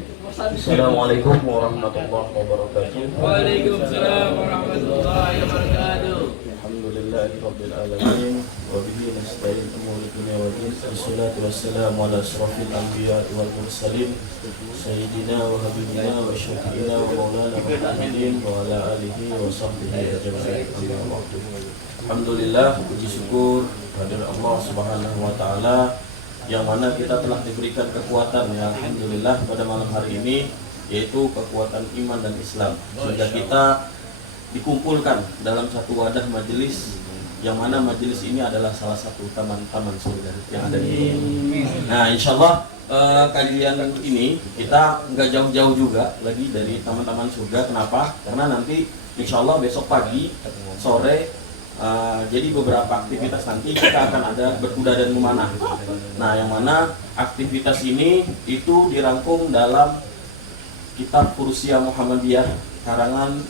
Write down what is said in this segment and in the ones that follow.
Assalamualaikum warahmatullahi wabarakatuh. Waalaikumsalam warahmatullahi wabarakatuh. Alhamdulillahirabbil alamin wa bihi nasta'in umuri dunya wa din. Wassalatu wassalamu ala asrofil anbiya wal mursalin sayyidina wa habibina wa syafiina wa maulana Muhammadin wa ala alihi wa sahbihi ajma'in. Amma ba'du. Alhamdulillah, puji syukur kehadirat Allah Subhanahu wa taala yang mana kita telah diberikan kekuatan ya alhamdulillah pada malam hari ini, yaitu kekuatan iman dan Islam, sehingga kita dikumpulkan dalam satu wadah majelis yang mana majelis ini adalah salah satu taman-taman surga yang ada di ini. Nah, insyaallah kajian ini kita nggak jauh-jauh juga lagi dari taman-taman surga. Kenapa? Karena nanti insyaallah besok pagi, sore, jadi beberapa aktivitas nanti kita akan ada berkuda dan memanah. Nah, yang mana aktivitas ini itu dirangkum dalam kitab Furusia Muhammadiyah karangan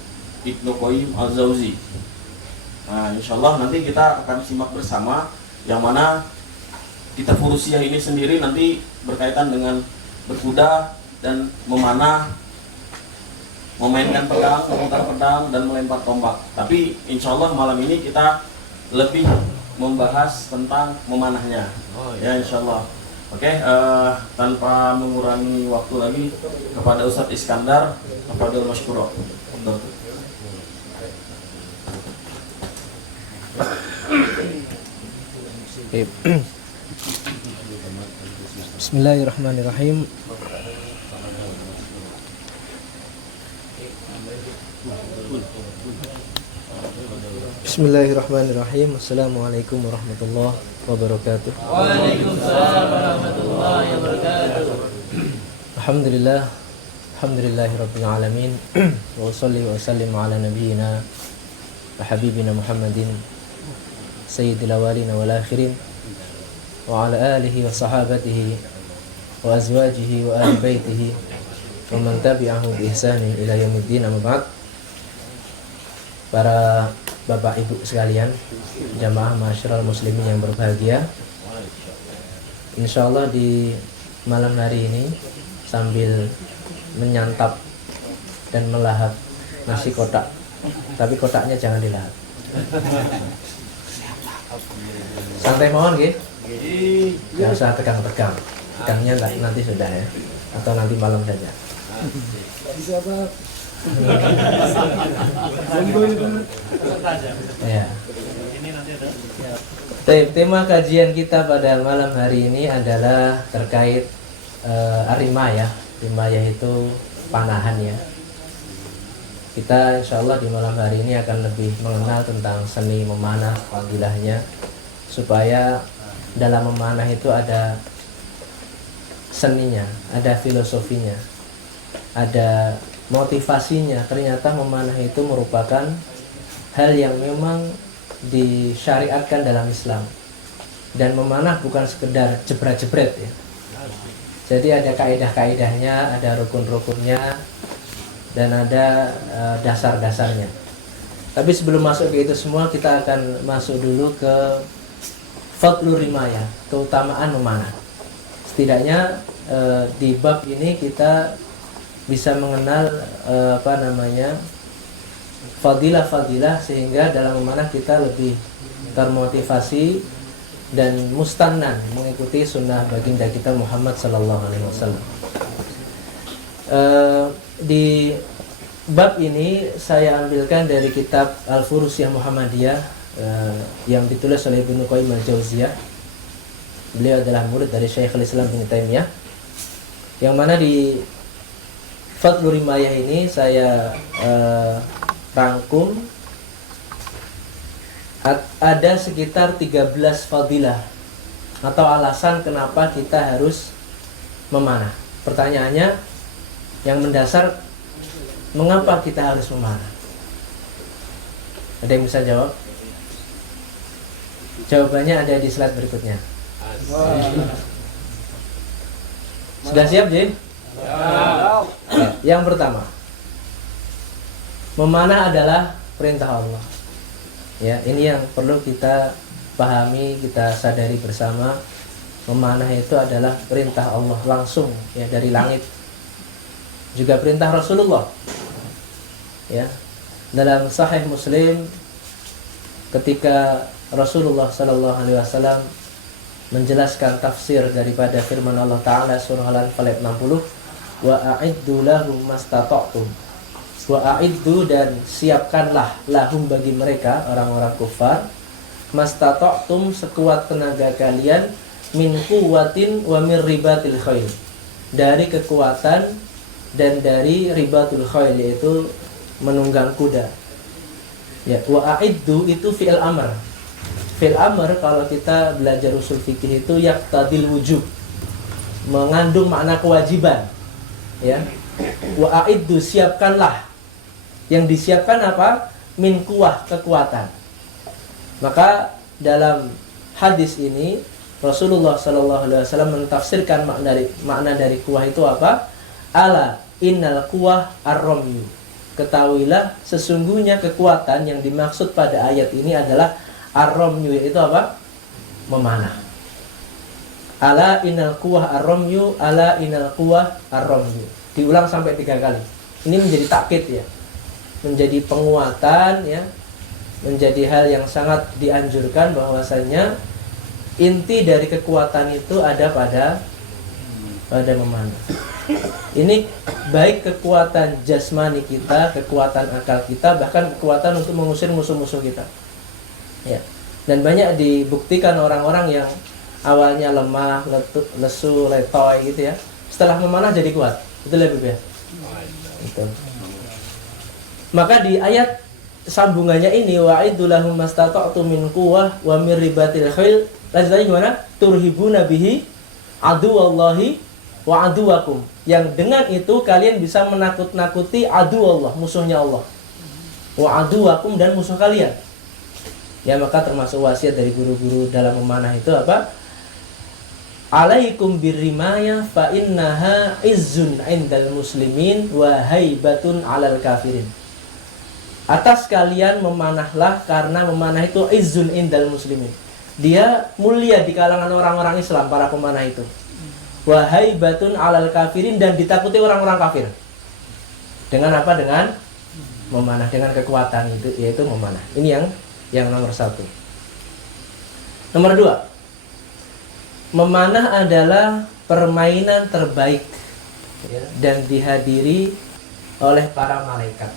Ibnu Qayyim Al-Jauzi. Nah, insyaallah nanti kita akan simak bersama, yang mana kitab Furusia ini sendiri nanti berkaitan dengan berkuda dan memanah, memainkan pedang, memutar pedang, dan melempar tombak. Tapi insya Allah malam ini kita lebih membahas tentang memanahnya. Ya insya Allah. Oke, tanpa mengurangi waktu lagi, kepada Ustadz Iskandar, kepada Masykurah. Bismillahirrahmanirrahim. Bismillahirrahmanirrahim. Assalamualaikum warahmatullahi wabarakatuh. Waalaikumsalam warahmatullahi wabarakatuh. Alhamdulillah, alhamdulillahirabbil alamin. Wa sholli wa sallim ala nabiyyina wa habibina Muhammadin sayyidil awwalin wal akhirin wa ala alihi wa sahabatihi wa azwajihi wa ahli baitihi wa man tabi'ahum bi ihsanin ila yaumiddin. Amma ba'd. Para Bapak Ibu sekalian, jamaah masyarakat muslimin yang berbahagia, insya Allah di malam hari ini sambil menyantap dan melahap nasi kotak, tapi kotaknya jangan dilahap. Santai mohon gitu, jangan usah tegang-tegang, tegangnya nanti sudah ya, atau nanti malam saja. Ya. Tema kajian kita pada malam hari ini adalah terkait arimaya, rimaya itu panahan ya. Kita insya Allah di malam hari ini akan lebih mengenal tentang seni memanah, fadilahnya, supaya dalam memanah itu ada seninya, ada filosofinya, ada motivasinya. Ternyata memanah itu merupakan hal yang memang disyariatkan dalam Islam, dan memanah bukan sekedar jebret-jebret ya. Jadi ada kaidah-kaidahnya, ada rukun-rukunnya, dan ada dasar-dasarnya. Tapi sebelum masuk ke itu semua, kita akan masuk dulu ke fadlur rimaya, keutamaan memanah. Setidaknya di bab ini kita bisa mengenal fadilah-fadilah, sehingga dalam memanah kita lebih termotivasi dan mustannan mengikuti sunnah baginda kita Muhammad sallallahu alaihi wasallam. Di bab ini saya ambilkan dari kitab Al-Furusiyah Muhammadiyah yang ditulis oleh Ibnu Qayyim Al-Jauziyah. Beliau adalah murid dari Syekhul Islam Ibnu Taimiyah, yang mana di Fadlur Rimayah ini saya rangkum ada sekitar 13 fadilah atau alasan kenapa kita harus memanah. Pertanyaannya yang mendasar, mengapa kita harus memanah? Ada yang bisa jawab? Jawabannya ada di slide berikutnya. Sudah siap, Jin? Ya. Yang pertama, memanah adalah perintah Allah. Ya, ini yang perlu kita pahami, kita sadari bersama. Memanah itu adalah perintah Allah langsung ya dari langit. juga perintah Rasulullah. Ya. Dalam Sahih Muslim ketika Rasulullah sallallahu alaihi wasallam menjelaskan tafsir daripada firman Allah Ta'ala surah Al-Anfal ayat 60, wa a'iddu lahum mastata'tum, wa a'iddu, dan siapkanlah lahum bagi mereka orang-orang kufar, mastata'tum, sekuat tenaga kalian, min quwwatin wa min ribatil khail, dari kekuatan dan dari ribatul khail, yaitu menunggang kuda. Ya, wa a'iddu itu fi'il amr. Fi'il amr kalau kita belajar usul fikih itu yaqtadil wujub, mengandung makna kewajiban. Ya. Wa a'iddu, siapkanlah. Yang disiapkan apa? Min quwah, kekuatan. Maka dalam hadis ini Rasulullah sallallahu alaihi wasallam mentafsirkan makna dari kuwah itu apa? Ala innal quwah ar-ramyu. Ketahuilah sesungguhnya kekuatan yang dimaksud pada ayat ini adalah ar-ramyu, yaitu apa? Memanah. Ala innal quwah ar-ramyu, ala innal quwah ar-ramyu. Diulang sampai 3 kali. Ini menjadi takkid ya. Menjadi penguatan ya. Menjadi hal yang sangat dianjurkan bahwasanya inti dari kekuatan itu ada pada memanah. Ini baik kekuatan jasmani kita, kekuatan akal kita, bahkan kekuatan untuk mengusir musuh-musuh kita. Ya. Dan banyak dibuktikan orang-orang yang awalnya lemah, lesu, letoy gitu ya. Setelah memanah jadi kuat. Betul ya, Bib ya? Betul. Maka di ayat sambungannya ini, wa'iddu lahum mastata'tu min quwwah wa min ribatil khail, lanjutannya gimana? Turhibuna bihi aduwallahi wa aduwakum, yang dengan itu kalian bisa menakut-nakuti adu Allah, musuhnya Allah, wa aduwakum, dan musuh kalian. Ya, maka termasuk wasiat dari guru-guru dalam memanah itu apa? Alaikum birrimaya fa innaha izzun indal muslimin wa haibatun alal kafirin. Atas kalian memanahlah, karena memanah itu izzun indal muslimin, dia mulia di kalangan orang-orang Islam, para pemanah itu. Wa haibatun alal kafirin, dan ditakuti orang-orang kafir. Dengan apa? Dengan memanah, dengan kekuatan itu, yaitu memanah. Ini yang nomor 1. Nomor 2, memanah adalah permainan terbaik ya, dan dihadiri oleh para malaikat.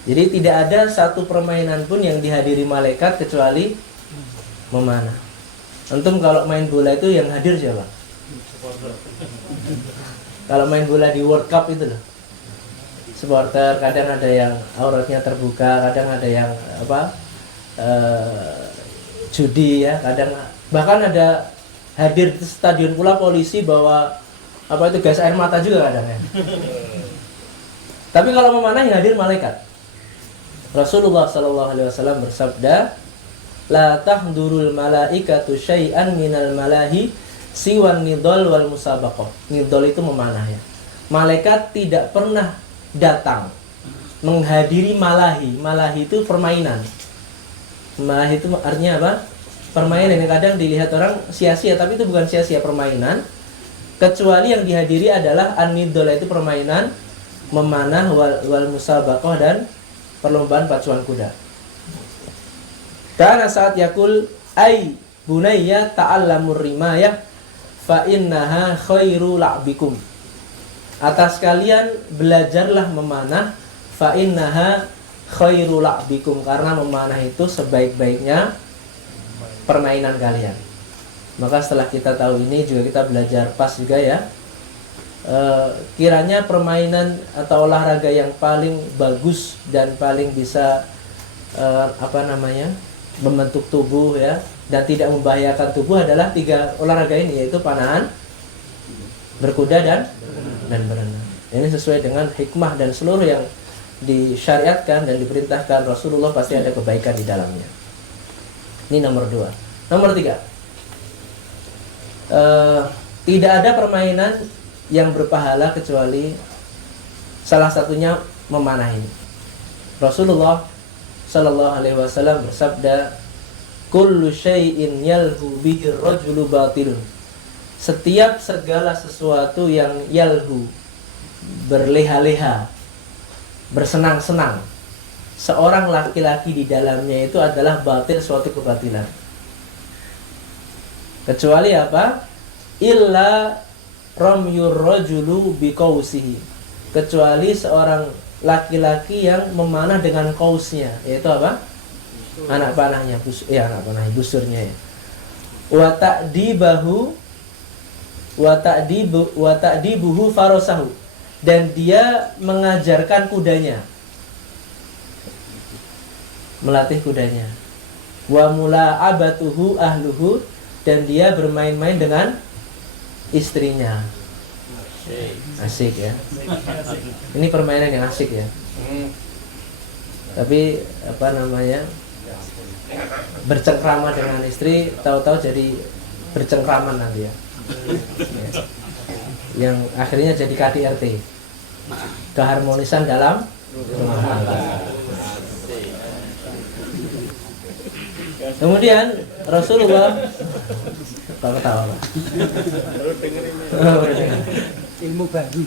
Jadi tidak ada satu permainan pun yang dihadiri malaikat kecuali memanah. Antum kalau main bola itu yang hadir siapa? Kalau main bola di World Cup itu loh, supporter, kadang ada yang auratnya terbuka, kadang ada yang judi ya, kadang bahkan ada hadir di stadion pula polisi bawa gas air mata juga kadang ya. Tapi kalau memanah yang hadir malaikat. Rasulullah sallallahu alaihi wasallam bersabda, la tahdurul malaikatu syai'an minal malahi siwan nidol wal musabaqah. Nidol itu memanah ya. Malaikat tidak pernah datang menghadiri malahi. Malahi itu permainan. Malahi itu artinya apa? Permainan yang kadang dilihat orang sia-sia, tapi itu bukan sia-sia, permainan. Kecuali yang dihadiri adalah an-nidol, itu permainan memanah, wal musabaqah, dan perlombaan pacuan kuda. Karena saat yakul ay bunayya ta'allamur rimayah fa innaha khairu la'bikum. Atas kalian belajarlah memanah, fa innaha khairu la'bikum, karena memanah itu sebaik-baiknya permainan kalian. Maka setelah kita tahu ini juga kita belajar pas juga ya. Kiranya permainan atau olahraga yang paling bagus dan paling bisa membentuk tubuh ya, dan tidak membahayakan tubuh adalah 3 olahraga ini, yaitu panahan, berkuda, dan berenang. Ini sesuai dengan hikmah dan seluruh yang disyariatkan dan diperintahkan Rasulullah, pasti ada kebaikan di dalamnya. Ini nomor 2. Nomor 3, tidak ada permainan yang berpahala kecuali salah satunya memanah ini. Rasulullah sallallahu alaihi wasallam bersabda, kullu syai'in yalhu bihi ar-rajulu batilun. Setiap segala sesuatu yang yalhu, berleha-leha, bersenang-senang. Seorang laki-laki di dalamnya itu adalah batil, suatu kebatilan. Kecuali apa? Illa ramyur rajulu biqausihi. Kecuali seorang laki-laki yang memanah dengan kausnya, yaitu apa? Anak panahnya, busurnya ya. Wa ta'dibuhu farasahu, dan dia mengajarkan kudanya, melatih kudanya. Wa mula'abatuhu ahluhu, dan dia bermain-main dengan istrinya. Asik ya. Ini permainan yang asik ya. Tapi apa namanya, bercengkrama dengan istri, tahu-tahu jadi bercengkraman nanti ya. Yang akhirnya jadi KDRT, keharmonisan dalam rumah tangga. Kemudian Rasulullah, kalau ketawa Pak. Ilmu baru.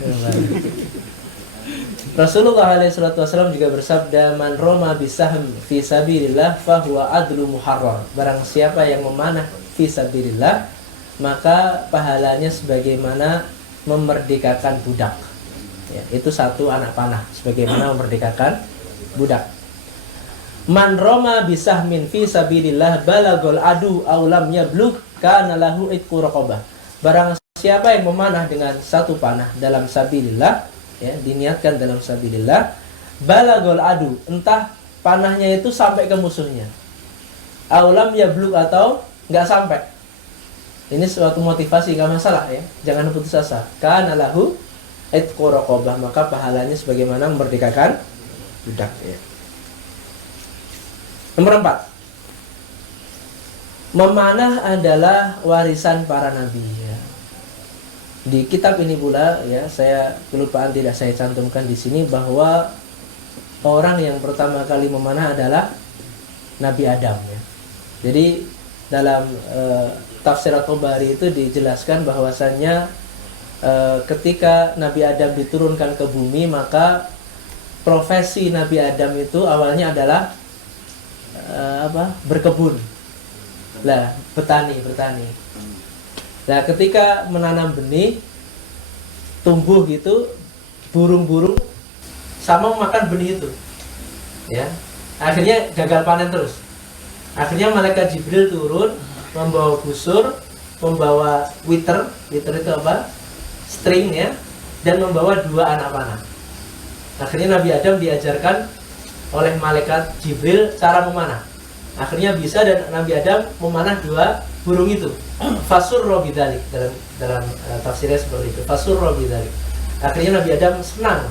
Rasulullah SAW juga bersabda, man roma bisahm fi sabilillah fahuwa adlu muharrar. Barang siapa yang memanah fi sabilillah, maka pahalanya sebagaimana memerdekakan budak ya, itu satu anak panah, sebagaimana memerdekakan budak. Man roma bisahmin fi sabilillah balagol adu aulam yablugh kana lahu itqu raqabah. Barang siapa yang memanah dengan satu panah dalam sabilillah, ya, diniatkan dalam sabilillah, balagol adu, entah panahnya itu sampai ke musuhnya, aulam yablugh, atau nggak sampai. Ini suatu motivasi, nggak masalah ya, jangan putus asa. Kana lahu itqu raqabah, maka pahalanya sebagaimana memerdekakan budak ya. Nomor 4, memanah adalah warisan para nabi ya. Di kitab ini pula ya, saya kelupaan tidak saya cantumkan di sini bahwa orang yang pertama kali memanah adalah Nabi Adam ya. Jadi dalam tafsir At-Tabari itu dijelaskan bahwasannya ketika Nabi Adam diturunkan ke bumi, maka profesi Nabi Adam itu awalnya adalah berkebun. Lah, bertani. Nah, ketika menanam benih, tumbuh gitu, burung-burung sama makan benih itu. Ya. Akhirnya gagal panen terus. Akhirnya malaikat Jibril turun membawa busur, membawa witer itu apa? String ya, dan membawa 2 anak panah. Akhirnya Nabi Adam diajarkan oleh malaikat Jibril cara memanah. Akhirnya bisa, dan Nabi Adam memanah 2 burung itu. Fasurra bidzalik, dalam tafsirnya seperti itu. Fasurra bidzalik. Akhirnya Nabi Adam senang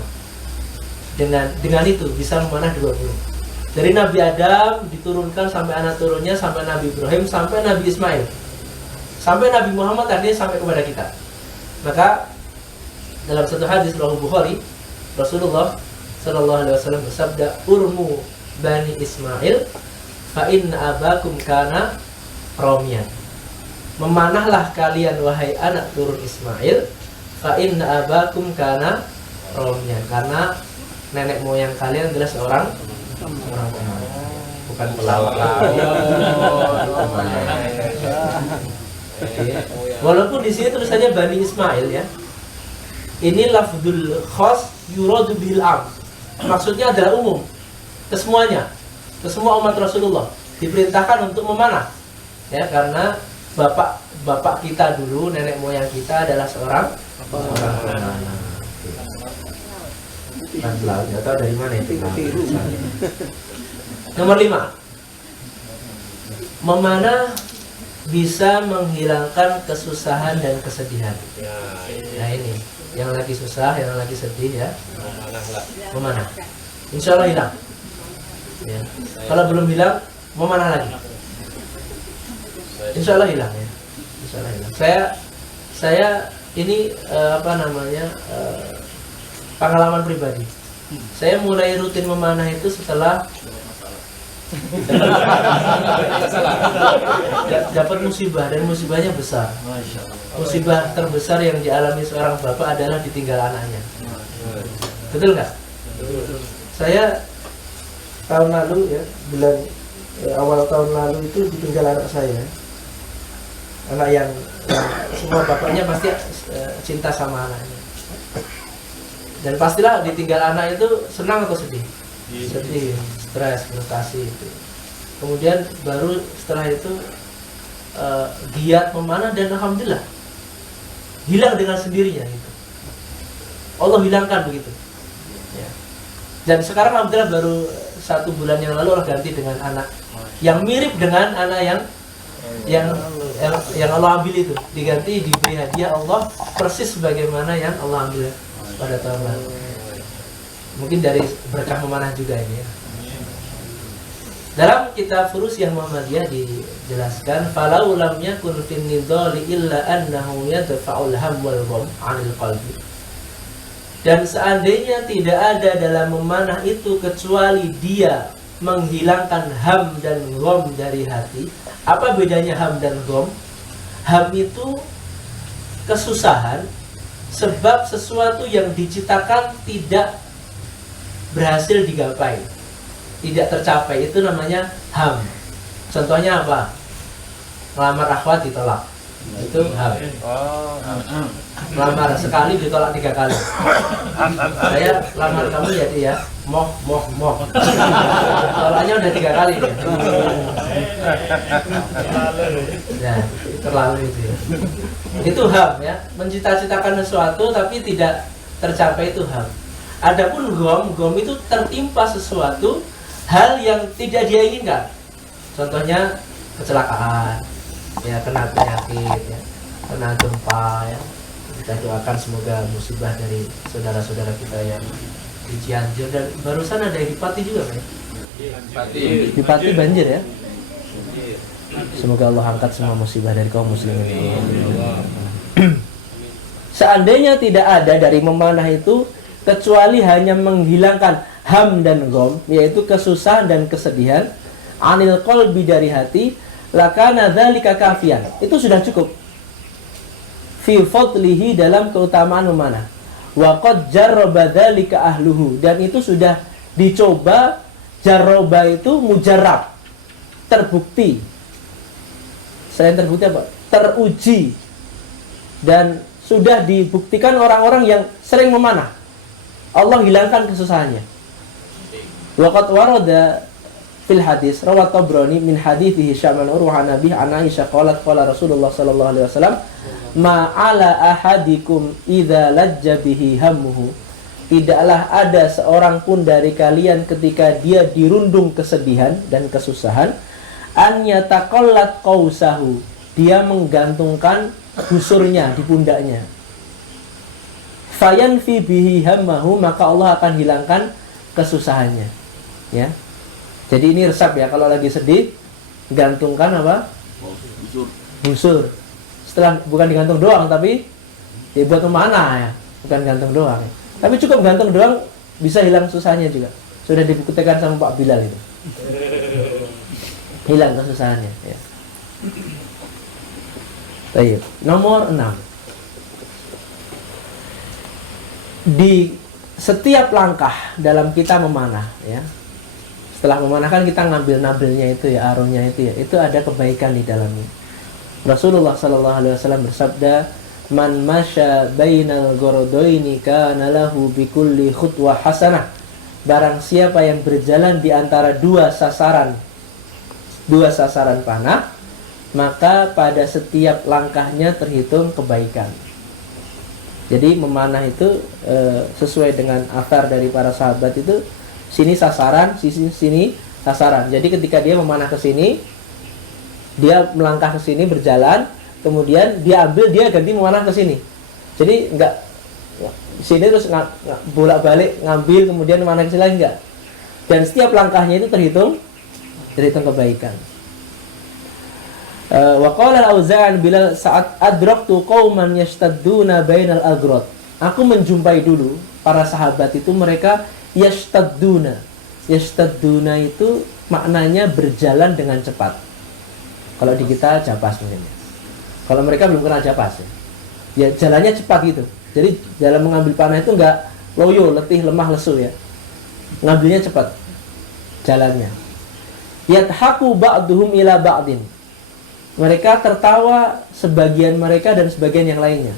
dengan itu, bisa memanah 2 burung. Dari Nabi Adam diturunkan sampai anak turunnya, sampai Nabi Ibrahim, sampai Nabi Ismail, sampai Nabi Muhammad, artinya sampai kepada kita. Maka dalam satu hadis riwayat Bukhari, Rasulullah sallallahu alaihi wasallam bersabda, urmu bani Ismail fa inna abakum kana ramiyan. Memanahlah kalian wahai anak turun Ismail, fa inna abakum kana ramiyan, karena nenek moyang kalian adalah seorang pemanah, bukan pelawak. Walaupun di sini tulisannya Bani Ismail ya. Ini lafdzul khas yuradu bil am. Maksudnya adalah umum, ke semuanya, ke semua umat Rasulullah diperintahkan untuk memanah. Ya, karena bapak kita dulu, nenek moyang kita adalah seorang pemanah. Nggak tahu dari mana itu. Nomor 5, memanah bisa menghilangkan kesusahan dan kesedihan. Nah ini, yang lagi susah, yang lagi sedih ya, memanah. Insya Allah hilang. Ya. Kalau belum hilang, memanah lagi. Insya Allah hilang ya. Insya Allah hilang. Saya ini pengalaman pribadi. Saya mulai rutin memanah itu setelah dapat musibah, dan musibahnya besar. Musibah terbesar yang dialami seorang bapak adalah ditinggal anaknya. Betul nggak? Saya tahun lalu ya, bulan awal tahun lalu itu ditinggal anak saya. Anak yang semua bapaknya pasti cinta sama anaknya. Dan pastilah ditinggal anak itu senang atau sedih? Sedih, stres, frustasi itu. Kemudian baru setelah itu giat memanah dan alhamdulillah hilang dengan sendirinya gitu. Allah hilangkan begitu. Ya. Dan sekarang alhamdulillah baru 1 bulan yang lalu Allah ganti dengan anak yang mirip dengan anak yang Allah ambil itu, diganti, diberi hadiah Allah persis sebagaimana yang Allah ambil pada tahun lalu. Mungkin dari berkah memanah juga ini ya. Dalam kitab Furusiyah Muhammadiyah dijelaskan falau lam yakun fin nidali illa annahu yadfa'ul ham wal gham 'anil qalbi. Dan seandainya tidak ada dalam memanah itu kecuali dia menghilangkan ham dan gham dari hati. Apa bedanya ham dan gham? Ham itu kesusahan sebab sesuatu yang diciptakan tidak berhasil digapai, tidak tercapai, itu namanya ham. Contohnya apa? Melamar akhwat ditolak, itu ham. Melamar sekali ditolak 3 kali. Saya lamar kamu ya dia, moh. Tolaknya udah 3 kali dia. Nah, terlalu itu ya. Itu ham ya, mencita-citakan sesuatu tapi tidak tercapai, itu ham. Adapun gham itu tertimpa sesuatu hal yang tidak dia inginkan. Contohnya kecelakaan, ya, kena penyakit, ya, kena gempa, ya. Kita doakan semoga musibah dari saudara-saudara kita yang di Cianjur, dan barusan ada yang di Pati juga, Pak. Di Pati banjir ya. Semoga Allah angkat semua musibah dari kaum muslimin. Seandainya tidak ada dari memanah itu kecuali hanya menghilangkan ham dan gham, yaitu kesusahan dan kesedihan, anil qalbi dari hati, lakana dzalika kafian. Itu sudah cukup. Fi fadlihi dalam keutamaan memanah. Wa qad jarraba dzalika ahluhu, dan itu sudah dicoba. Jarraba itu mujarrab, terbukti. Selain terbukti apa? Teruji. Dan sudah dibuktikan orang-orang yang sering memanah, Allah hilangkan kesusahannya. Waqad warada fil hadis rawat Tabrani min hadithi Hisham an Urwah an Abi an Aisyah qalat qala Rasulullah sallallahu alaihi wasallam ma ala ahadikum idza lajja bihi hammuhu. Tidaklah ada seorang pun dari kalian ketika dia dirundung kesedihan dan kesusahan, an yataqallat qausahu, dia menggantungkan busurnya di pundaknya. Fayanfi bihi hammahu, maka Allah akan hilangkan kesusahannya. Ya. Jadi ini resep ya, kalau lagi sedih gantungkan apa? Busur. Setelah bukan digantung doang tapi dibuat memanah ya, bukan gantung doang. Tapi cukup gantung doang bisa hilang susahnya juga. Sudah dibuktikan sama Pak Bilal itu. Hilang kesusahannya ya. Baik, nomor 6. Di setiap langkah dalam kita memanah ya, setelah memanah kan kita ngambil nabelnya itu ya, arumnya itu ya, itu ada kebaikan di dalamnya. Rasulullah sallallahu alaihi wasallam bersabda, man masya bainal ghordoini kana lahu bikulli khutwah hasanah. Barang siapa yang berjalan di antara dua sasaran panah, maka pada setiap langkahnya terhitung kebaikan. Jadi memanah itu sesuai dengan athar dari para sahabat itu, sini sasaran, sini sasaran. Jadi ketika dia memanah ke sini, dia melangkah ke sini berjalan, kemudian dia ambil, dia ganti memanah ke sini. Jadi enggak sini terus bolak-balik ngambil kemudian memanah ke sini lagi, enggak. Dan setiap langkahnya itu terhitung kebaikan. Wa qala al-Auza'i bila saat adraktu qauman yashtadduna bainal agrad. Aku menjumpai dulu para sahabat itu, mereka yashtadduna. Yashtadduna itu maknanya berjalan dengan cepat. Kalau di kita japas mungkin. Kalau mereka belum kenal japas ya. Ya jalannya cepat gitu. Jadi dalam mengambil panah itu enggak loyo, letih, lemah, lesu ya. Ngambilnya cepat jalannya. Yadhaku ba'duhum ila ba'din. Mereka tertawa sebagian mereka dan sebagian yang lainnya.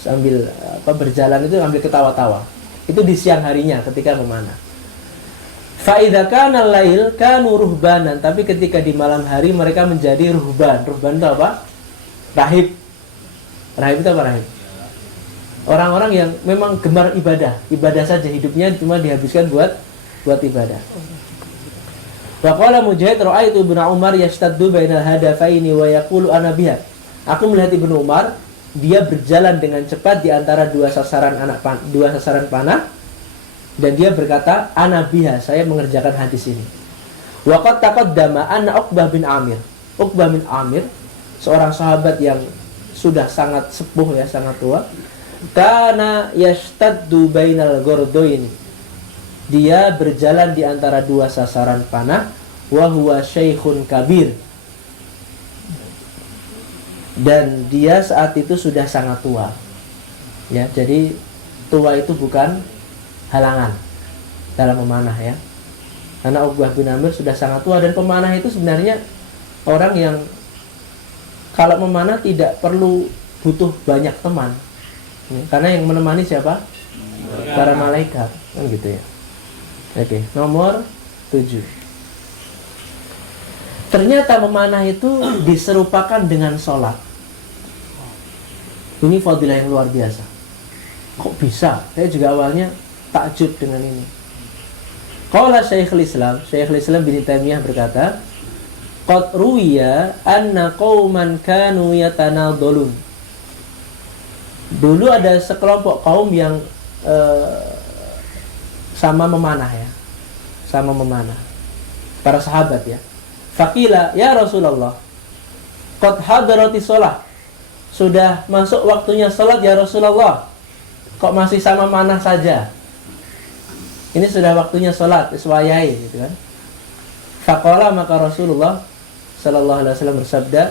Sambil berjalan itu ambil ketawa-tawa. Itu di siang harinya ketika memanah. Fa idza kana al-lail kanu ruhbanan, tapi ketika di malam hari mereka menjadi ruhban. Ruhban itu apa? Rahib. Rahib itu apa rahib? Orang-orang yang memang gemar ibadah, ibadah saja hidupnya cuma dihabiskan buat ibadah. Wa qala Mujahid ra'aitu Ibnu Umar yashtaddu bainal hadafaini wa yaqulu ana biha. Aku melihat Ibnu Umar, dia berjalan dengan cepat di antara dua sasaran panah dan dia berkata ana biha, saya mengerjakan hadis ini. Wa qad taqaddama anna Uqbah bin Amir. Uqbah bin Amir seorang sahabat yang sudah sangat sepuh ya, sangat tua. Kana yashtaddu bainal gordoin. Dia berjalan di antara dua sasaran panah. Wa huwa syaikhun kabir. Dan dia saat itu sudah sangat tua. Ya, jadi tua itu bukan halangan dalam memanah ya. Karena Uqbah bin Amir sudah sangat tua, dan pemanah itu sebenarnya orang yang kalau memanah tidak perlu butuh banyak teman. Karena yang menemani siapa? Para malaikat, kan gitu ya. Oke, nomor 7. Ternyata memanah itu diserupakan dengan sholat. Ini fadilah yang luar biasa. Kok bisa? Saya juga awalnya takjub dengan ini. Qala Syekhul Islam bin Taimiyah berkata, qad ruwiya anna qauman kanu yatanadhalun. Dulu ada sekelompok kaum yang sama memanah ya. Sama memanah. Para sahabat ya. Faqila ya Rasulullah, qad hadarati shalah. Sudah masuk waktunya salat ya Rasulullah. Kok masih sama manah saja? Ini sudah waktunya salat, iswayai gitu kan. Faqala, maka Rasulullah sallallahu alaihi wasallam bersabda,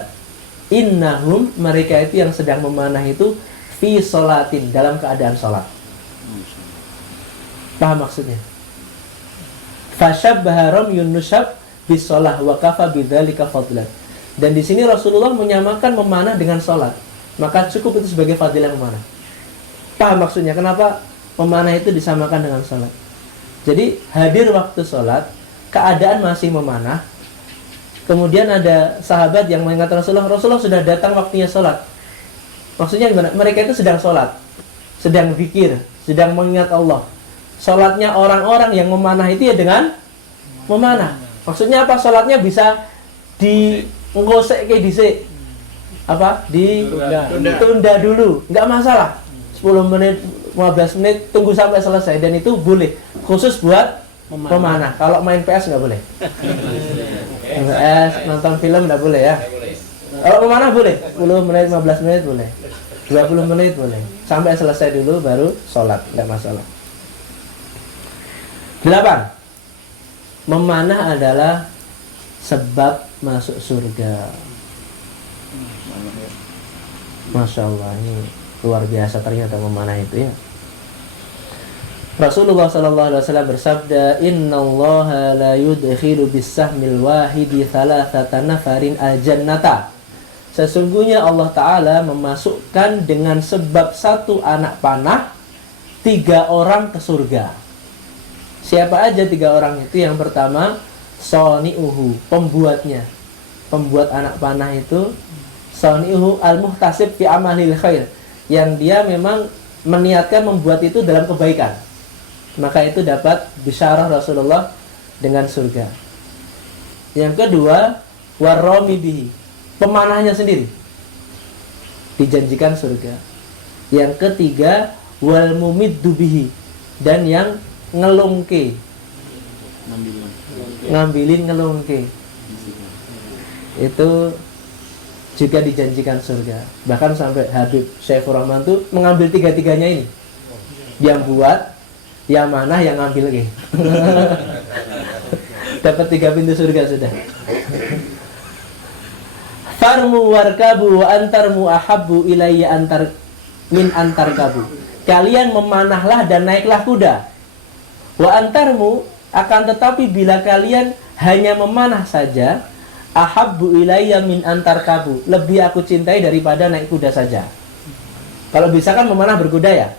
innahum, mereka itu yang sedang memanah itu fi sholatin, dalam keadaan salat. Paham maksudnya? Fashabbaha ramyun nushab bis shalah wa kafa bidzalika fadlan. Dan di sini Rasulullah menyamakan memanah dengan salat. Maka cukup itu sebagai fadilah memanah. Paham maksudnya? Kenapa memanah itu disamakan dengan salat? Jadi hadir waktu salat, keadaan masih memanah. Kemudian ada sahabat yang mengingat Rasulullah sudah datang waktunya salat. Maksudnya gimana? Mereka itu sedang salat, sedang zikir, sedang mengingat Allah. Salatnya orang-orang yang memanah itu ya dengan memanah. Maksudnya apa? Salatnya bisa ngosek ke dhisik. Apa? Tunda dulu. Enggak masalah. 10 menit, 15 menit, tunggu sampai selesai, dan itu boleh. Khusus buat memanah. Kalau main PS enggak boleh. PS, nonton film enggak boleh ya. Kalau memanah boleh. 10 menit, 15 menit boleh. 20 menit boleh. Sampai selesai dulu baru sholat, enggak masalah. 8. Memanah adalah sebab masuk surga. Masya Allah, ini luar biasa ternyata memanah itu ya. Rasulullah SAW bersabda, innallaha la yudkhilu bis-sahmil wahidi thalathata nafarin al-jannata. Sesungguhnya Allah Ta'ala memasukkan dengan sebab satu anak panah 3 orang ke surga. Siapa aja 3 orang itu? Yang pertama, soni'uhu, pembuatnya. Pembuat anak panah itu soni'uhu al-muhtasib fi amalil khair, yang dia memang meniatkan membuat itu dalam kebaikan. Maka itu dapat bisyarah Rasulullah dengan surga. Yang kedua, warrami bihi, pemanahnya sendiri dijanjikan surga. Yang ketiga, wal mumiddu bihi, dan yang ngelungke, ngambilin ngelungke, itu juga dijanjikan surga. Bahkan sampai Habib Syaifur Rahman tuh mengambil 3-3-nya ini. Yang buat, yang mana, yang ngambil ke. Dapat 3 pintu surga sudah. Farmu warkabu wa antarmu ahabbu ilayya antar kabu. kalian memanahlah dan naiklah kuda. Wa antarmu, akan tetapi bila kalian hanya memanah saja, ahabbu ilayya min antarkabu, lebih aku cintai daripada naik kuda saja. Kalau bisa kan memanah berkuda ya.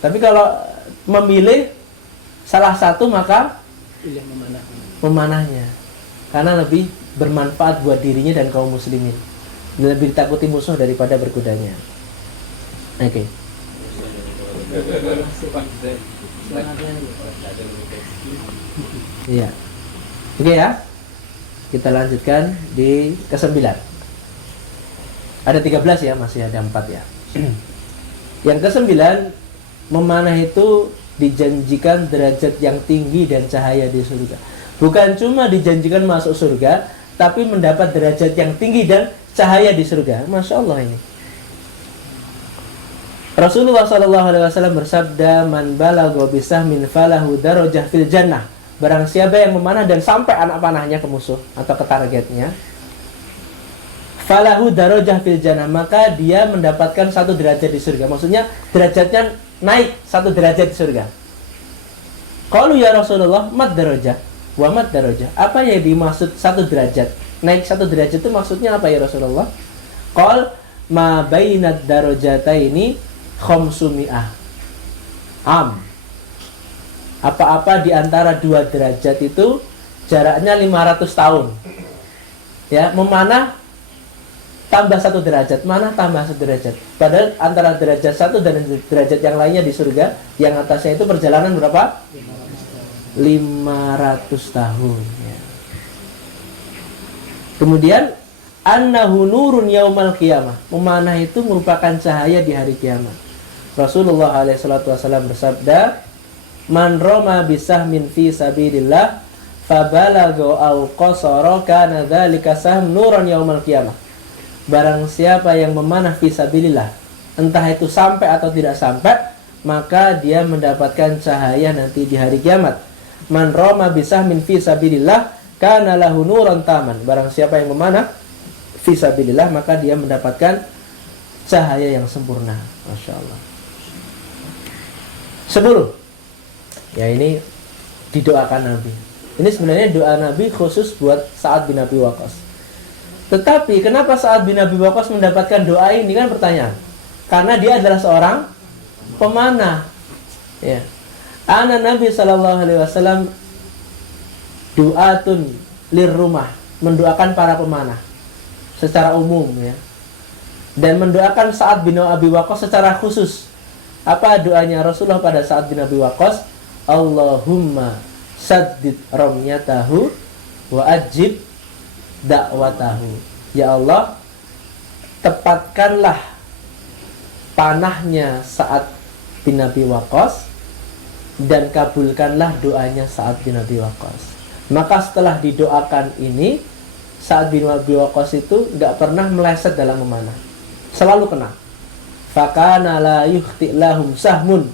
Tapi kalau memilih salah satu maka Pilih memanah. memanahnya, karena lebih bermanfaat buat dirinya dan kaum muslimin, lebih ditakuti musuh daripada berkudanya. Oke. Iya. Oke ya. Kita lanjutkan di ke-9. Ada 13 ya, masih ada 4 ya. Yang ke-9, memanah itu dijanjikan derajat yang tinggi dan cahaya di surga. Bukan cuma dijanjikan masuk surga, tapi mendapat derajat yang tinggi dan cahaya di surga. Masya Allah ini. Rasulullah SAW bersabda, "Man balagha bisahmin falahu darajah fil jannah." Barang siapa yang memanah dan sampai anak panahnya ke musuh atau ke targetnya, falahu darajah fil jannah, maka dia mendapatkan satu derajat di surga. Maksudnya derajatnya naik satu derajat di surga. Qalu ya Rasulullah, mad darajah wa mad darajah. Apa yang dimaksud satu derajat? Naik satu derajat itu maksudnya apa ya Rasulullah? Qal ma bainad darajataini khamsumi'ah am. Apa-apa di antara dua derajat itu jaraknya 500 tahun. Ya, memanah tambah satu derajat, mana tambah satu derajat. Padahal antara derajat satu dan derajat yang lainnya di surga, yang atasnya itu perjalanan berapa? 500 tahun. Ya. Kemudian annahu nurun yaumal qiyamah. Memanah itu merupakan cahaya di hari kiamat. Rasulullah SAW bersabda, "Man roma bisahmin fi sabilillah fabalagha aw qasara kana dzalika sahm nuran yaumal qiyamah." Barang siapa yang memanah fisabilillah, entah itu sampai atau tidak sampai, maka dia mendapatkan cahaya nanti di hari kiamat. Man rama bisahmin fisabilillah kana lahu nuran taman. Barang siapa yang memanah fisabilillah, maka dia mendapatkan cahaya yang sempurna. Masya Allah. 10. Ya, ini didoakan Nabi. Ini sebenarnya doa Nabi khusus buat Sa'ad bin Abi Waqqas. Tetapi kenapa Sa'ad bin Abi Waqqas mendapatkan doa ini, kan pertanyaan? Karena dia adalah seorang pemanah. Ya. Ana Nabi SAW du'atun lirrumah, mendoakan para pemanah secara umum ya. Dan mendoakan Sa'ad bin Abi Waqqas secara khusus. Apa doanya Rasulullah pada Sa'ad bin Abi Waqqas? Allahumma saddid ramyatahu wa ajib dakwatahu. Ya Allah, tepatkanlah panahnya Sa'ad bin Abi Waqqas dan kabulkanlah doanya Sa'ad bin Abi Waqqas. Maka setelah didoakan ini, Sa'ad bin Abi Waqqas itu gak pernah meleset dalam memanah, selalu kena. Fakana la yukhti lahum sahmun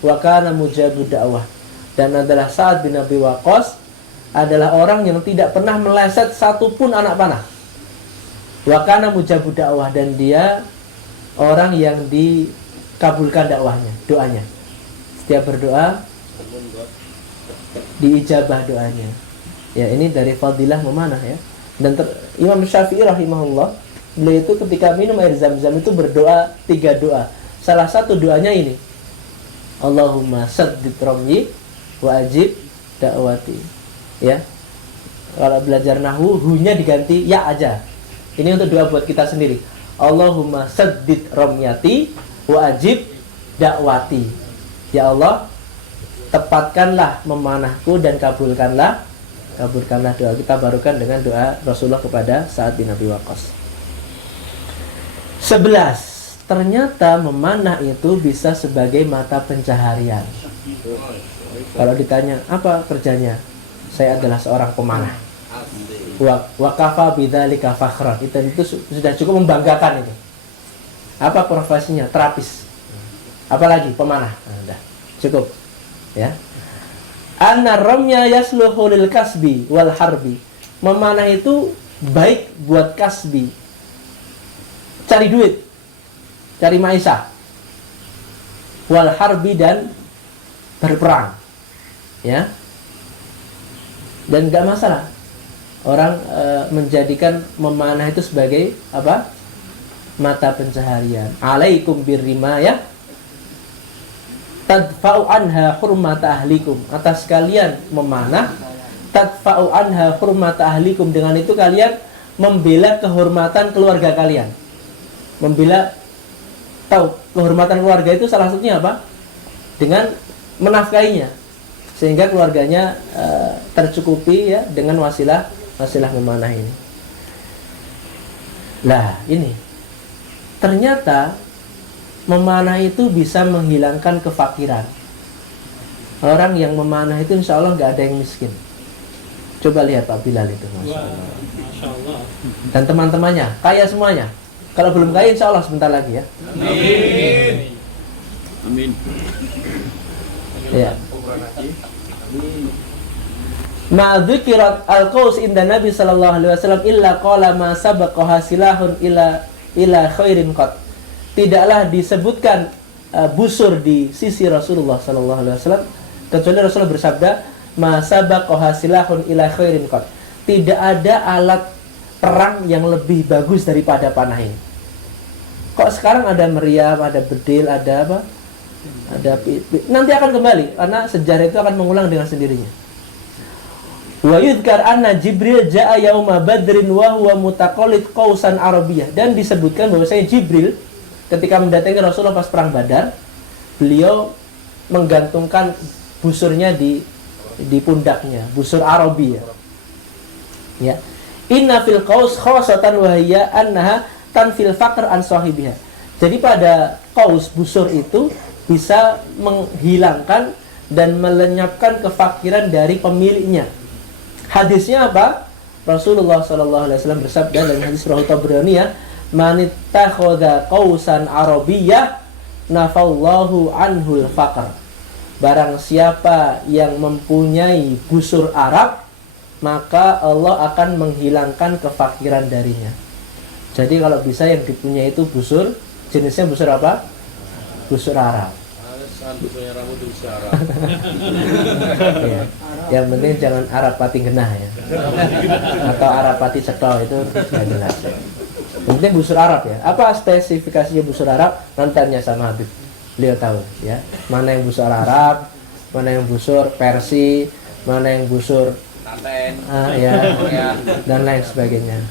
wa kana mujabud da'wah. Dan adalah Sa'ad bin Abi Waqqas adalah orang yang tidak pernah meleset satupun anak panah. Wa kana mujabud da'wah, dan dia orang yang dikabulkan dakwahnya, doanya. Setiap berdoa diijabah doanya. Ya, ini dari fadilah memanah ya. Dan Imam Syafi'i rahimahullah, beliau itu ketika minum air zam-zam itu berdoa 3 doa. Salah satu doanya ini, Allahumma saddid ramyi wa ajib da'wati. Ya. Kalau belajar nahwu, hu-nya diganti ya aja. Ini untuk doa buat kita sendiri. Allahumma saddid ramyati wa ajib da'wati. Ya Allah, tepatkanlah memanahku dan kabulkanlah doa. Kita barukan dengan doa Rasulullah kepada Sa'ad bin Abi Waqqas. 11. Ternyata memanah itu bisa sebagai mata pencaharian. Kalau ditanya, apa kerjanya? Saya adalah seorang pemanah. Wa kafa bidzalika fakhran. Itu sudah cukup membanggakan itu. Apa profesinya? Terapis. Apalagi pemanah. Nah, udah cukup. Ya. Anna ramya yasluhu lil kasbi wal harbi. Memanah itu baik buat kasbi, cari duit, cari maisha. wal harbi, dan berperang. Ya. Dan enggak masalah orang menjadikan memanah itu sebagai apa? Mata pencaharian. Alaikum birrimayah tadfa'u anha hurmata ahlikum. Atas kalian memanah, tadfa'u anha hurmata ahlikum, dengan itu kalian membela kehormatan keluarga kalian. Membela, tahu kehormatan keluarga itu salah satunya apa? Dengan menafkahinya, sehingga keluarganya tercukupi ya dengan wasilah memanah ini. Lah ini ternyata memanah itu bisa menghilangkan kefakiran. Orang yang memanah itu insya Allah nggak ada yang miskin. Coba lihat Pak Bilal itu, Masya Allah. Dan teman-temannya kaya semuanya. Kalau belum kaya insya Allah sebentar lagi ya. Amin. Amin. Ya. Ma dzukirat al-qaus inda Nabi sallallahu alaihi wasallam illa qala ma sabaqa hasilahun ila khairin qat. Tidaklah disebutkan busur di sisi Rasulullah sallallahu alaihi wasallam kecuali Rasulullah bersabda ma sabaqa hasilahun ila khairin qat. Tidak ada alat perang yang lebih bagus daripada panah ini. Kok sekarang ada meriam, ada bedil, ada apa? Ada nanti akan kembali karena sejarah itu akan mengulang dengan sendirinya. Wa yudhkar anna Jibril jaa yauma Badrin wa huwa mutaqallid qausan Arabiyyah, dan disebutkan bahwasanya Jibril ketika mendatangi Rasulullah pas perang Badar, beliau menggantungkan busurnya di pundaknya, busur Arabiyyah. Ya. Inna fil qaus khasatan wa hiya annaha tanfil faqr an sahibiha. Jadi pada qaus, busur itu bisa menghilangkan dan melenyapkan kefakiran dari pemiliknya. Hadisnya apa? Rasulullah SAW bersabda dalam hadis Rawi Tabrani ya, "Manittakhadha qausan arabiyyah nafallahu anhul faqr." Barang siapa yang mempunyai busur Arab, maka Allah akan menghilangkan kefakiran darinya. Jadi kalau bisa yang dipunyai itu busur, jenisnya busur apa? Busur Arab. Ya. Yang penting jangan Arab pati genah ya, atau Arab pati cetol, itu tidak jelas. Yang penting busur Arab ya. Apa spesifikasinya busur Arab? Nanti tanya sama Habib, beliau tahu ya. Mana yang busur Arab, mana yang busur Persi, mana yang busur ya, dan lain sebagainya.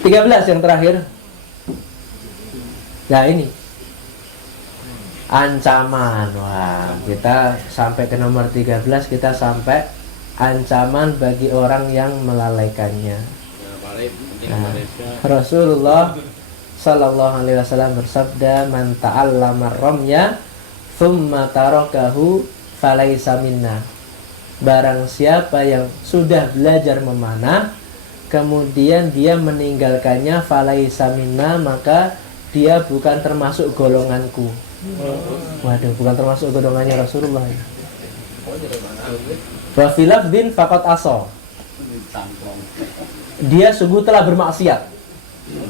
13 yang terakhir. Nah ini ancaman. Wah, kita sampai ke nomor 13, kita sampai ancaman bagi orang yang melalaikannya. Nah, Rasulullah sallallahu alaihi wasallam bersabda, "Man ta'allama ramya thumma tarakahu falaysa minna." Barang siapa yang sudah belajar memanah kemudian dia meninggalkannya, falaysa minna, maka dia bukan termasuk golonganku. Waduh, bukan termasuk golongannya Rasulullah. Wa fi lafdin faqad asa. Dia sungguh telah bermaksiat.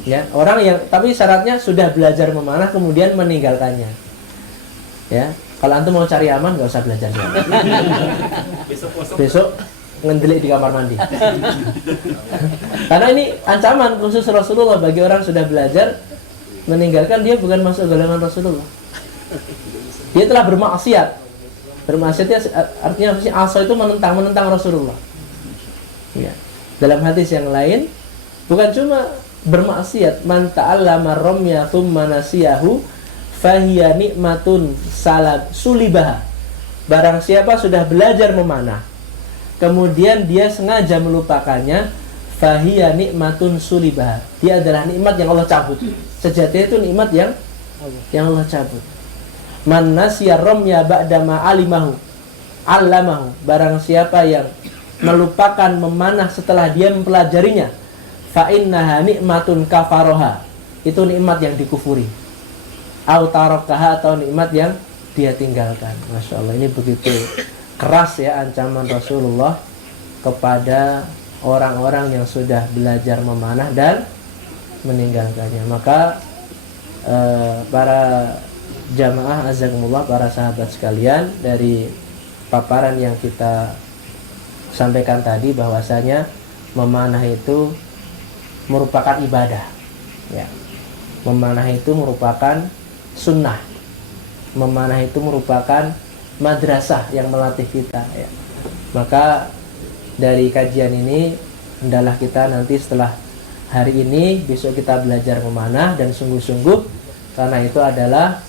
Ya, orang yang tapi syaratnya sudah belajar memanah kemudian meninggalkannya. Ya, kalau antum mau cari aman enggak usah belajar. Besok ngendelik di kamar mandi. Karena ini ancaman khusus Rasulullah bagi orang sudah belajar meninggalkan, dia bukan masuk golongan Rasulullah. Dia telah bermaksiat. Bermaksiatnya artinya apa sih? Asa itu menentang Rasulullah. Ya. Dalam hadis yang lain bukan cuma bermaksiat, man ta'allama ramya thumma nasiyahu fahiya nikmatun sulibaha. Barang siapa sudah belajar memanah kemudian dia sengaja melupakannya, fahiya nikmatun sulibaha. Dia adalah nikmat yang Allah cabut. Sejatinya itu nikmat yang Allah cabut. Man nasiya ramya ba'da ma alimahu allamahu. Barang siapa yang melupakan memanah setelah dia mempelajarinya, fa innaha nikmatun kafaroha. Itu nikmat yang dikufuri. Au tarakaha, atau nikmat yang dia tinggalkan. Masya Allah, ini begitu keras ya ancaman Rasulullah kepada orang-orang yang sudah belajar memanah dan meninggalkannya. Maka para jamaah azakumullah, para sahabat sekalian, dari paparan yang kita sampaikan tadi bahwasanya memanah itu merupakan ibadah ya. Memanah itu merupakan sunnah. Memanah itu merupakan madrasah yang melatih kita ya. Maka dari kajian ini hendaklah kita nanti setelah hari ini, besok kita belajar memanah dan sungguh-sungguh, karena itu adalah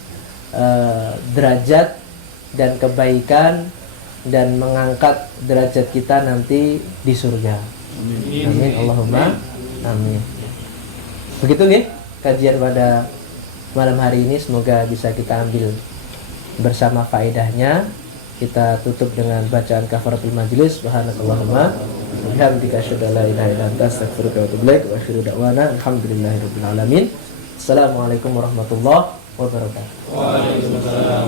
derajat dan kebaikan dan mengangkat derajat kita nanti di surga. Amin. Allahumma amin. Begitu nih kajian pada malam hari ini, semoga bisa kita ambil bersama faedahnya. Kita tutup dengan bacaan kafaratul majlis. Subhanakallahumma wa bihamdika asyhadu an la ilaha illa anta astaghfiruka wa atubu ilaik. Wa akhiru da'wana alhamdulillahirabbil alamin. Assalamualaikum warahmatullahi wabarakatuh. Waalaikumsalam.